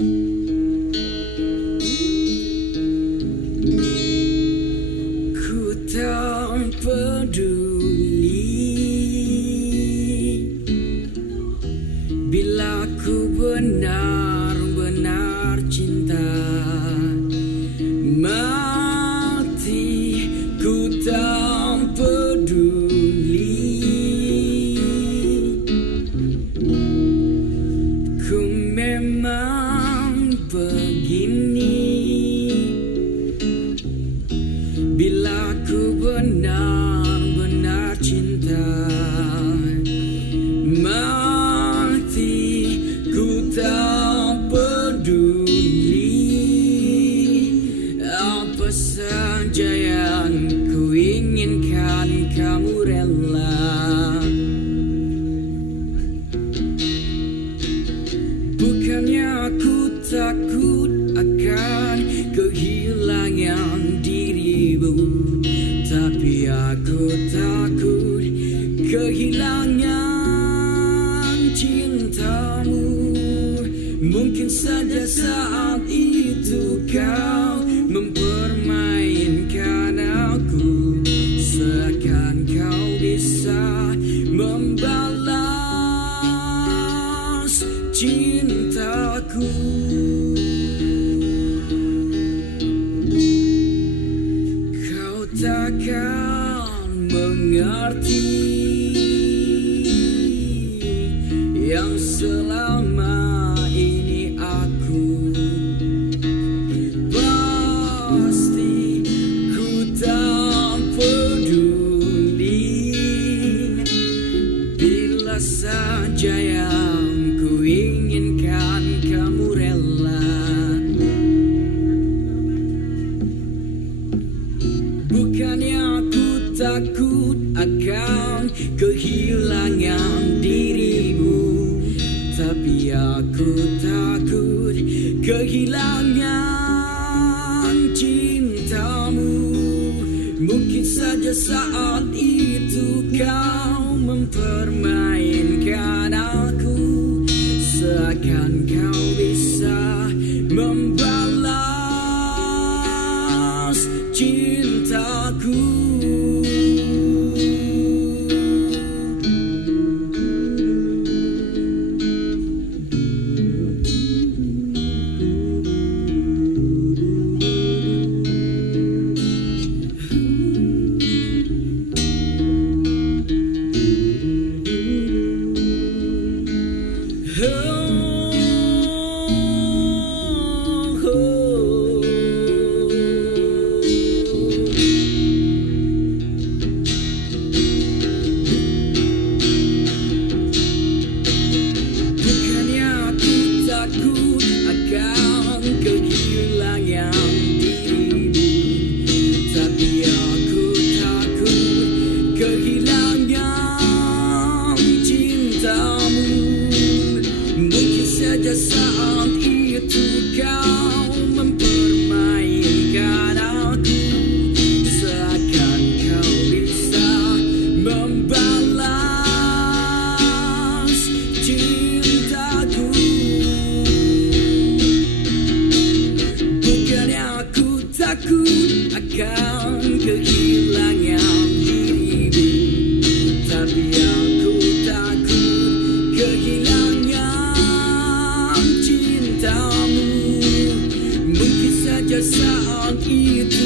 Ku tak peduli bila ku benar-benar cinta mati. Ku tak peduli, ku memang begini. Bila ku benar-benar cinta mati, ku tak peduli apa saja yang ku inginkan, kamu rela. Bukannya aku takut akan kehilangan dirimu, tapi aku takut kehilangan cintamu. Mungkin saja saat itu kau mempermainkan aku, seakan kau bisa membalas cintaku. Kau takkan mengerti yang selama ini aku pasti ku tak peduli bila saja yang ku inginkan, kamu rela. Bukannya aku takut akan kehilangan dirimu, tapi aku takut kehilangan cintamu. Mungkin saja saat itu kau mempermainkan aku, seakan kau bisa membalas cintaku. Bukannya aku takut akan kehilangan dirimu, tapi aku takut kehilangan cintamu. Mungkin saja saat itu kau mempermainkan aku, seakan kau bisa membalas cintaku. Bukannya aku takut akan kehilangan dirimu, tapi aku takut kehilangan cintamu. Mungkin saja saat itu